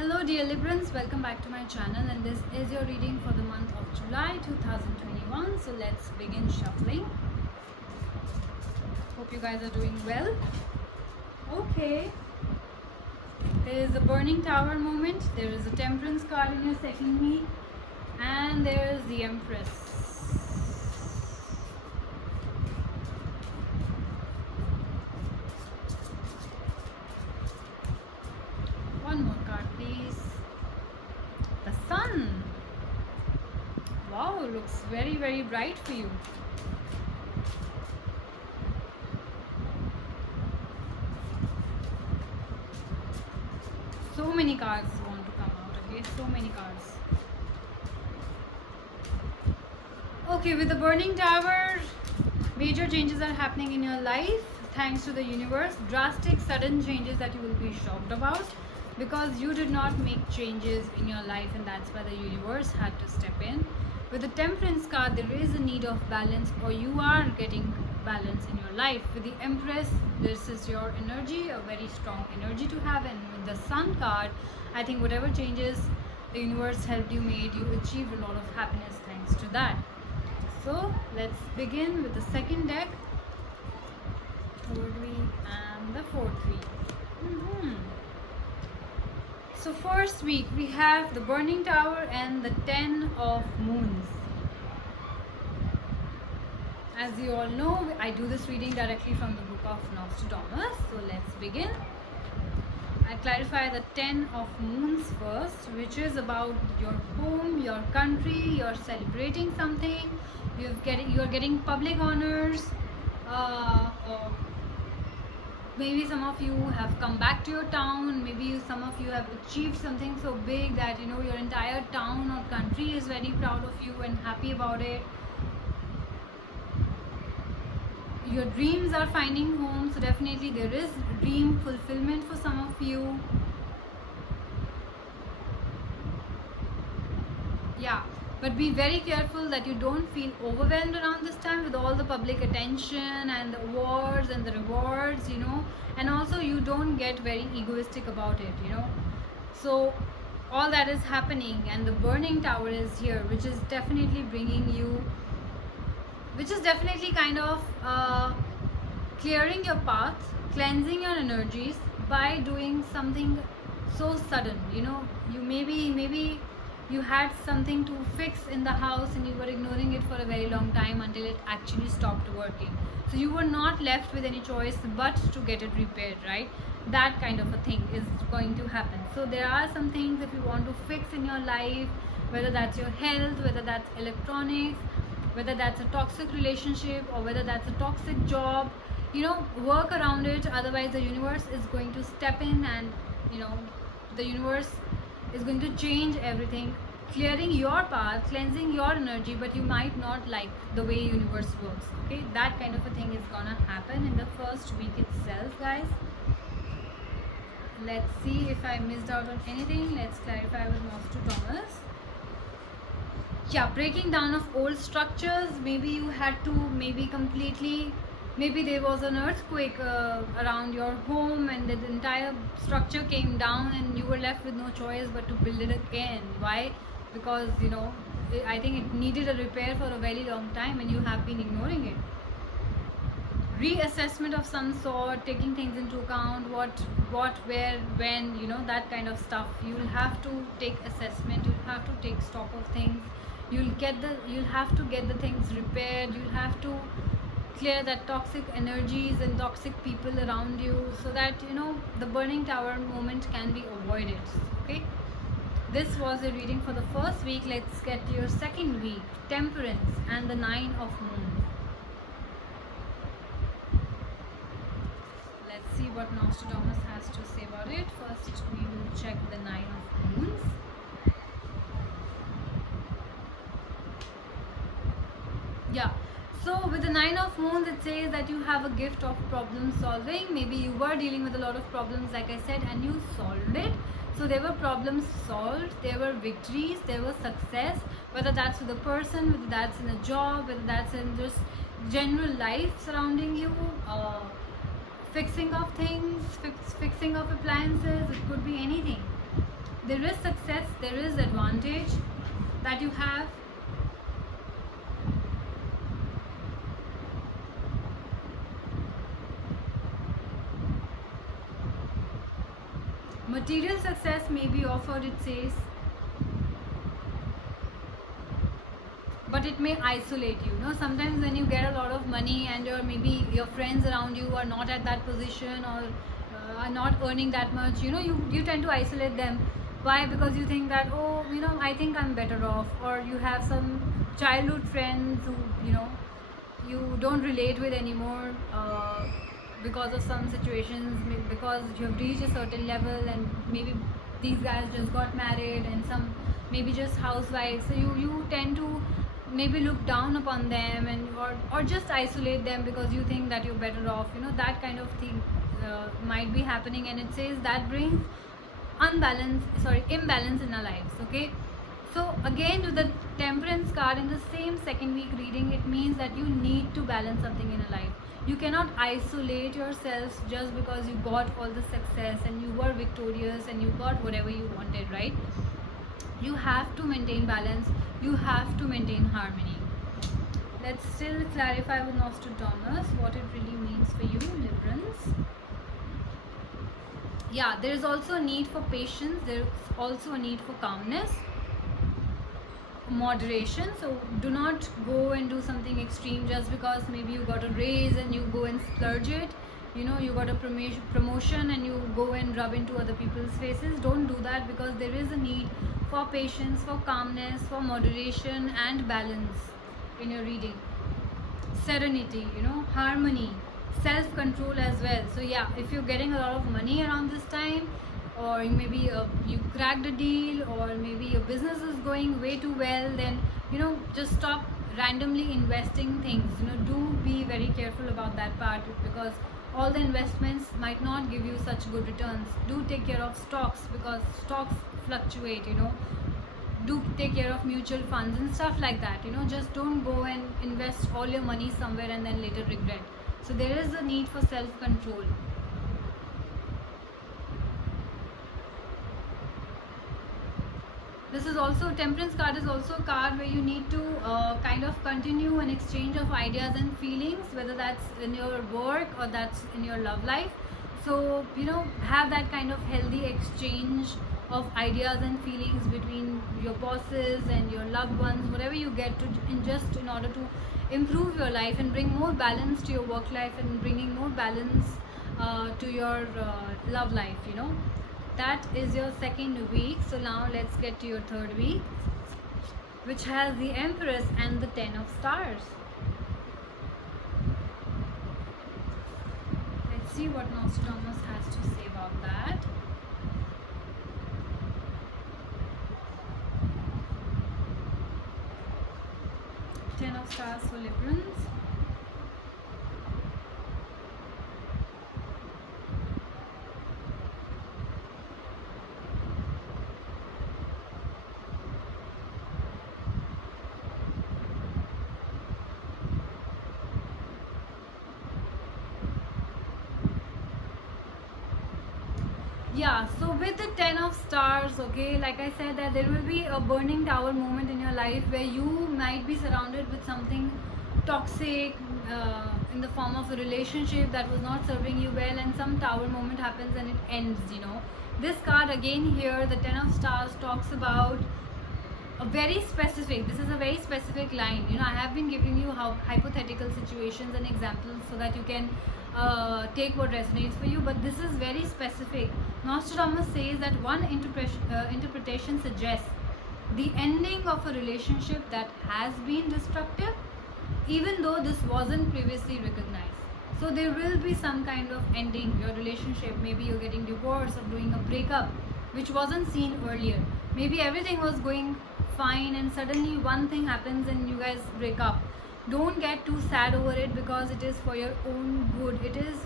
Hello dear Librans, welcome back to my channel, and this is your reading for the month of July 2021. So let's begin shuffling. Hope you guys are doing well. Okay, there is a burning tower moment, there is a temperance card in your second week, and there is the Empress. One more card please. The Sun. Wow, looks very bright for you. So many cards want to come out, okay? So many cards. Okay, with the burning tower, major changes are happening in your life thanks to the universe. Drastic, sudden changes that you will be shocked about because you did not make changes in your life, and that's why the universe had to step in. With the Temperance card, there is a need of balance, or you are getting balance in your life. With the Empress, this is your energy, a very strong energy to have. And with the Sun card, I think whatever changes the universe helped you made, you achieved a lot of happiness thanks to that. So let's begin with the second deck, third week and the fourth week. So first week we have the burning tower and the 10 of moons. As you all know, I do this reading directly from the book of Nostradamus. So let's begin. I'll clarify the 10 of moons first, which is about your home, your country, you're celebrating something, you're getting public honors, or maybe some of you have come back to your town, maybe some of you have achieved something so big that your entire town or country is very proud of you and happy about it. Your dreams are finding home, so definitely there is dream fulfillment for some of you. Yeah, but be very careful that you don't feel overwhelmed around this time with all the public attention and the awards and the rewards, and also you don't get very egoistic about it, so all that is happening, and the burning tower is here, which is definitely bringing you, which is definitely kind of clearing your path, cleansing your energies by doing something so sudden. You maybe you had something to fix in the house and you were ignoring it for a very long time until it actually stopped working. So you were not left with any choice but to get it repaired, right? That kind of a thing is going to happen. So there are some things if you want to fix in your life, whether that's your health, whether that's electronics, whether that's a toxic relationship, or whether that's a toxic job, work around it. Otherwise the universe is going to step in, and the universe is going to change everything, clearing your path, cleansing your energy, but you might not like the way universe works, okay? That kind of a thing is gonna happen in the first week itself, guys. Let's see if I missed out on anything. Let's clarify with Nostradamus. Yeah, breaking down of old structures. Maybe you had to maybe there was an earthquake around your home and the entire structure came down and you were left with no choice but to build it again. Why? Because I think it needed a repair for a very long time and you have been ignoring it. Reassessment of some sort, taking things into account, what, where, when, that kind of stuff. You'll have to take assessment, you'll have to take stock of things, you'll have to get the things repaired, you'll have to clear that toxic energies and toxic people around you, so that the burning tower moment can be avoided, okay? This was a reading for the first week. Let's get your second week, Temperance and the 9 of moons. Let's see what Nostradamus has to say about it. First we will check the 9 of moons. Yeah, so with the 9 of moons, it says that you have a gift of problem solving. Maybe you were dealing with a lot of problems, like I said, and you solved it. So there were problems solved, there were victories, there was success, whether that's with a person, whether that's in a job, whether that's in just general life surrounding you, fixing of things, fixing of appliances, it could be anything. there is success, there is advantage that you have. Material success may be offered, it says, but it may isolate you. Sometimes when you get a lot of money and maybe your friends around you are not at that position, or are not earning that much, you tend to isolate them. Why? Because you think that, oh, I think I'm better off, or you have some childhood friends who you don't relate with anymore, because of some situations, because you have reached a certain level, and maybe these guys just got married, and some maybe just housewives, so you tend to maybe look down upon them, and or just isolate them because you think that you're better off, that kind of thing might be happening. And it says that brings imbalance in our lives. Okay, so again, to the Temperance card in the same second week reading, it means that you need to balance something in your life. You cannot isolate yourselves just because you got all the success and you were victorious and you got whatever you wanted, right? You have to maintain balance, you have to maintain harmony. Let's still clarify with Nostradamus what it really means for you, Librans. Yeah, there is also a need for patience, there is also a need for calmness, moderation. So do not go and do something extreme just because maybe you got a raise and you go and splurge it. You got a promotion and you go and rub into other people's faces. Don't do that, because there is a need for patience, for calmness, for moderation and balance in your reading. Serenity, harmony, self-control as well. So yeah, if you're getting a lot of money around this time, or maybe you cracked a deal, or maybe your business is going way too well, then just stop randomly investing things. Do be very careful about that part, because all the investments might not give you such good returns. Do take care of stocks, because stocks fluctuate. Do take care of mutual funds and stuff like that. Just don't go and invest all your money somewhere and then later regret. So there is a need for self-control. This is also, Temperance card is also a card where you need to kind of continue an exchange of ideas and feelings, whether that's in your work or that's in your love life. So have that kind of healthy exchange of ideas and feelings between your bosses and your loved ones, whatever you get to, in order to improve your life and bring more balance to your work life, and bringing more balance to your love life. That is your second week. So now let's get to your third week, which has the Empress and the 10 of Stars. Let's see what Nostradamus has to say about that. Ten of Stars for Librans. Yeah, so with the 10 of Stars, okay, like I said, that there will be a burning tower moment in your life where you might be surrounded with something toxic in the form of a relationship that was not serving you well, and some tower moment happens and it ends. This card again here, the 10 of Stars, talks about a very specific, this is a very specific line. I have been giving you hypothetical situations and examples so that you can take what resonates for you, but this is very specific. Nostradamus says that one interpretation suggests the ending of a relationship that has been destructive, even though this wasn't previously recognized. So there will be some kind of ending your relationship. Maybe you're getting divorced or doing a breakup which wasn't seen earlier. Maybe everything was going fine and suddenly one thing happens and you guys break up. Don't get too sad over it, because it is for your own good. It is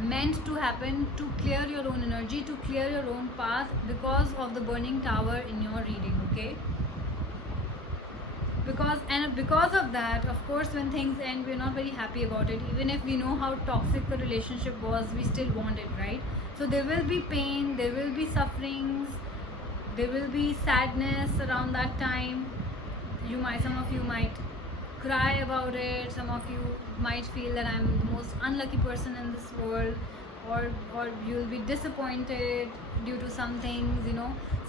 meant to happen to clear your own energy, to clear your own path, because of the burning tower in your reading. Okay, because of that, of course, when things end, we're not very happy about it. Even if we know how toxic the relationship was, we still want it, right? So there will be pain, there will be sufferings, There will be sadness around that time. Some of you might cry about it. Some of you might feel that I'm the most unlucky person in this world, or you'll be disappointed due to some things.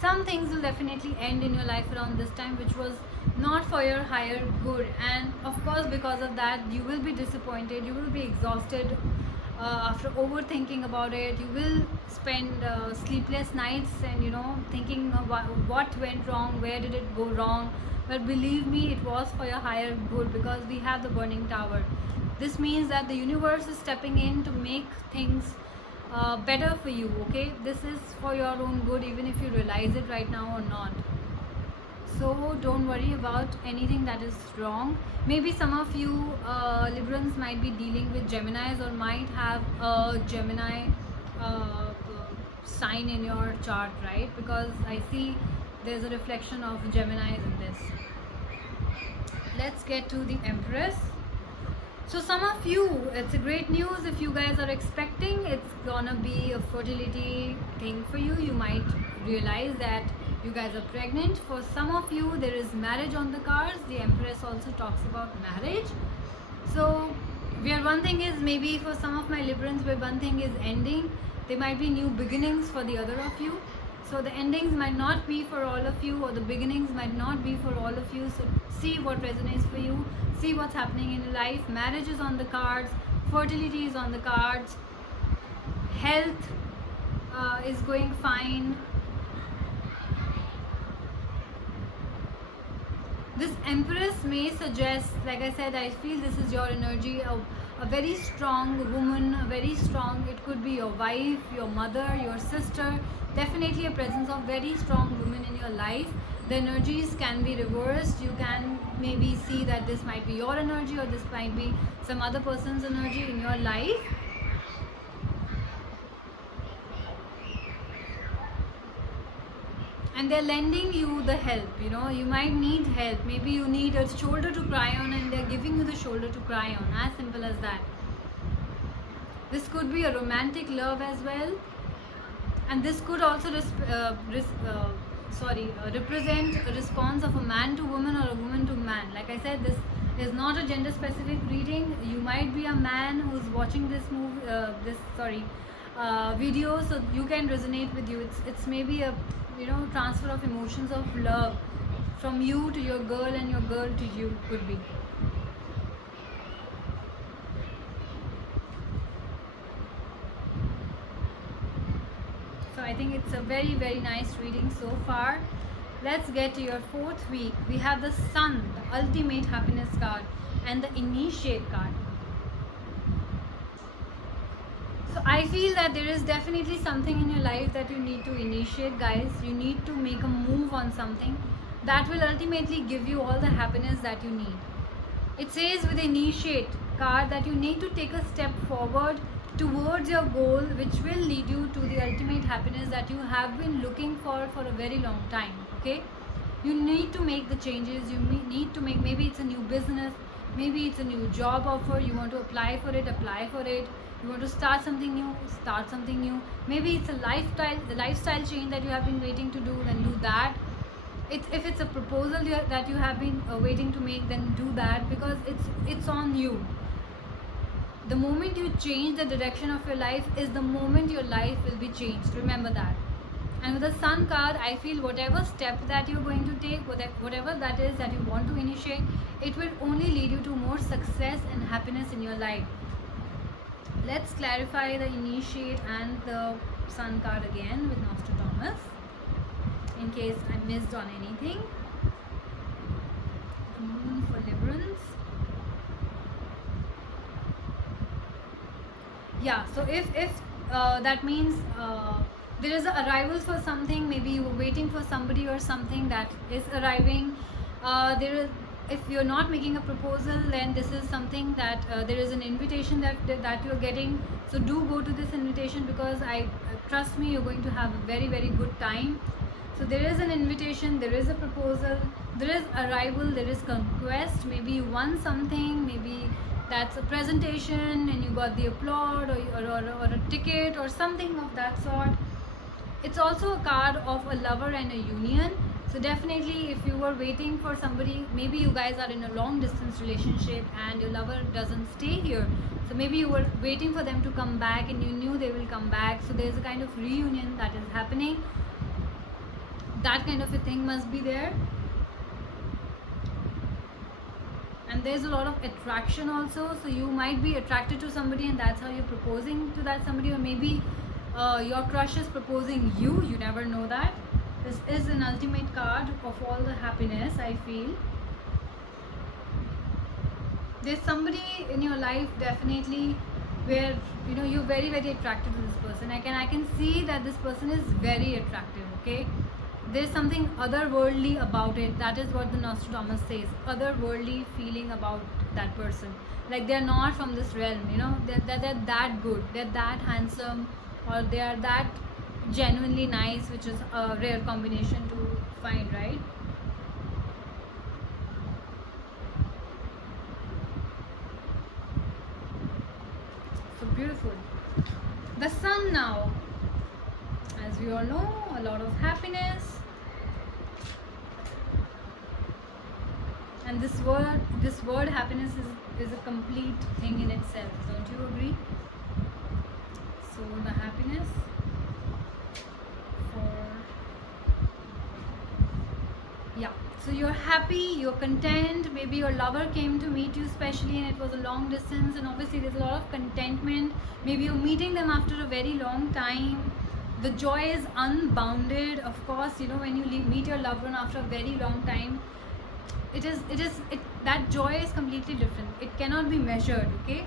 Some things will definitely end in your life around this time, which was not for your higher good, and of course because of that you will be disappointed, you will be exhausted after overthinking about it. You will spend sleepless nights and thinking what went wrong, where did it go wrong. But believe me, it was for your higher good, because we have the burning tower. This means that the universe is stepping in to make things better for you. Okay, this is for your own good, even if you realize it right now or not. So don't worry about anything that is wrong. Maybe some of you Librans might be dealing with Geminis, or might have a Gemini sign in your chart, right? Because I see there's a reflection of Geminis in this. Let's get to the Empress. So some of you, it's a great news if you guys are expecting. It's gonna be a fertility thing for you. You might realize that you guys are pregnant. For some of you, there is marriage on the cards. The Empress also talks about marriage. So where one thing is, maybe for some of my Librans, where one thing is ending, there might be new beginnings for the other of you. So the endings might not be for all of you, or the beginnings might not be for all of you. So see what resonates for you. See what's happening in your life. Marriage is on the cards. Fertility is on the cards. Health is going fine. This Empress may suggest, like I said, I feel this is your energy, a very strong woman, a very strong, it could be your wife, your mother, your sister, definitely a presence of very strong women in your life. The energies can be reversed. You can maybe see that this might be your energy, or this might be some other person's energy in your life. And they're lending you the help. You might need help. Maybe you need a shoulder to cry on, and they're giving you the shoulder to cry on. As simple as that. This could be a romantic love as well, and this could also represent a response of a man to woman, or a woman to man. Like I said, this is not a gender specific reading. You might be a man who's watching this video, so you can resonate with you. It's maybe a transfer of emotions of love from you to your girl, and your girl to you, could be. So I think it's a very, very nice reading so far. Let's get to your fourth week. We have the Sun, the ultimate happiness card, and the Initiate card. So I feel that there is definitely something in your life that you need to initiate, guys. You need to make a move on something that will ultimately give you all the happiness that you need. It says with the Initiate card that you need to take a step forward towards your goal, which will lead you to the ultimate happiness that you have been looking for a very long time. Okay, you need to make the changes. You need to make, maybe it's a new business, maybe it's a new job offer, you want to apply for it. You want to start something new. Maybe it's the lifestyle change that you have been waiting to do, then do that. If it's a proposal that you have been waiting to make, then do that, because it's on you. The moment you change the direction of your life is the moment your life will be changed. Remember that. And with the Sun card, I feel whatever step that you're going to take, whatever that is that you want to initiate, it will only lead you to more success and happiness in your life. Let's clarify the Initiate and the Sun card again with Nostradamus, in case I missed on anything. The Moon for Librans. Yeah, so if that means there is an arrival for something, maybe you were waiting for somebody or something that is arriving. If you're not making a proposal, then this is something that there is an invitation that you're getting. So do go to this invitation, because trust me, you're going to have a very, very good time. So there is an invitation, there is a proposal, there is arrival, there is conquest. Maybe you won something, maybe that's a presentation and you got the applaud, or a ticket or something of that sort. It's also a card of a lover and a union. So definitely, if you were waiting for somebody, maybe you guys are in a long distance relationship and your lover doesn't stay here. So maybe you were waiting for them to come back and you knew they will come back. So there's a kind of reunion that is happening. That kind of a thing must be there. And there's a lot of attraction also. So you might be attracted to somebody and that's how you're proposing to that somebody, or maybe your crush is proposing you. You never know that. This is an ultimate card of all the happiness, I feel. There's somebody in your life definitely where you're very attracted to this person. I can see that this person is very attractive. Okay, there's something otherworldly about it. That is what the Nostradamus says. Otherworldly feeling about that person. Like they're not from this realm. They're that good. They're that handsome, or they are that genuinely nice, which is a rare combination to find, right? So beautiful. The sun now, as we all know, a lot of happiness. And this word happiness is a complete thing in itself. Don't you agree? So the happiness. So you're happy, you're content. Maybe your lover came to meet you specially and it was a long distance, and obviously there's a lot of contentment. Maybe you're meeting them after a very long time. The joy is unbounded. Of course, when you meet your loved one after a very long time, that joy is completely different. It cannot be measured. Okay,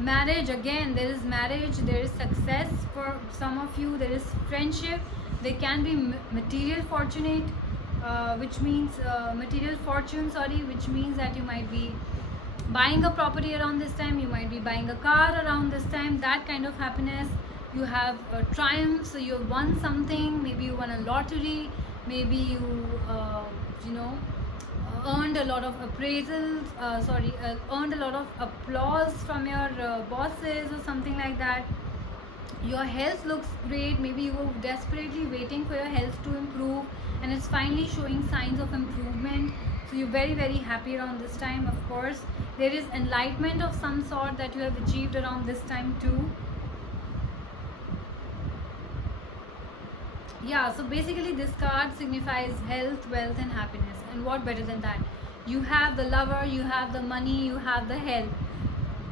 marriage, again, there is marriage, there is success for some of you, there is friendship, there can be material fortunate, which means material fortune, which means that you might be buying a property around this time, you might be buying a car around this time. That kind of happiness. You have a triumph, so you have won something. Maybe you won a lottery, maybe you earned a lot of appraisals, earned a lot of applause from your bosses or something like that. Your health looks great. Maybe you were desperately waiting for your health to improve and it's finally showing signs of improvement. So you're very happy around this time. Of course, there is enlightenment of some sort that you have achieved around this time too. Yeah, so basically this card signifies health, wealth and happiness. And what better than that? You have the lover, you have the money, you have the health.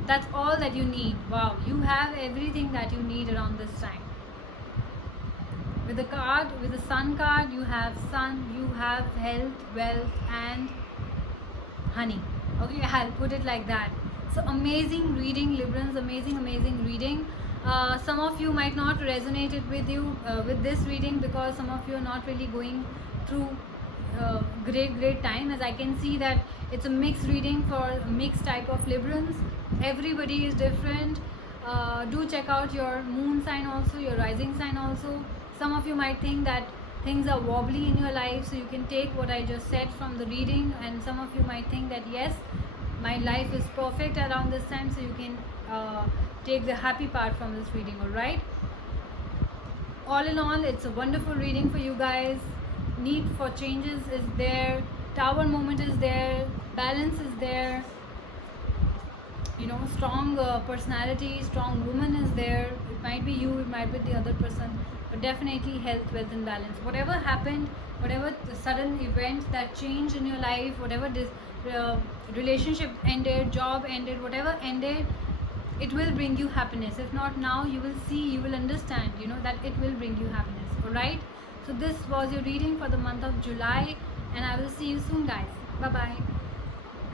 That's all that you need. Wow, you have everything that you need around this time. With the card, with the sun card, you have sun, you have health, wealth and honey. Okay, I'll put it like that. So amazing reading, Librans, amazing reading. Some of you might not resonate it with you with this reading because some of you are not really going through great time, as I can see that it's a mixed reading for a mixed type of Librans. Everybody is different. Do check out your moon sign also, your rising sign also. Some of you might think that things are wobbly in your life, so you can take what I just said from the reading, and some of you might think that yes, my life is perfect around this time, so you can take the happy part from this reading. All right, all in all, it's a wonderful reading for you guys. Need for changes is there, tower moment is there, balance is there, strong personality, strong woman is there. It might be you, it might be the other person, but definitely health, wealth and balance. Whatever happened, whatever the sudden event that changed in your life, whatever this relationship ended, job ended, whatever ended, it will bring you happiness. If not now, you will see, you will understand, that it will bring you happiness. All right, so this was your reading for the month of July, and I will see you soon, guys. Bye bye.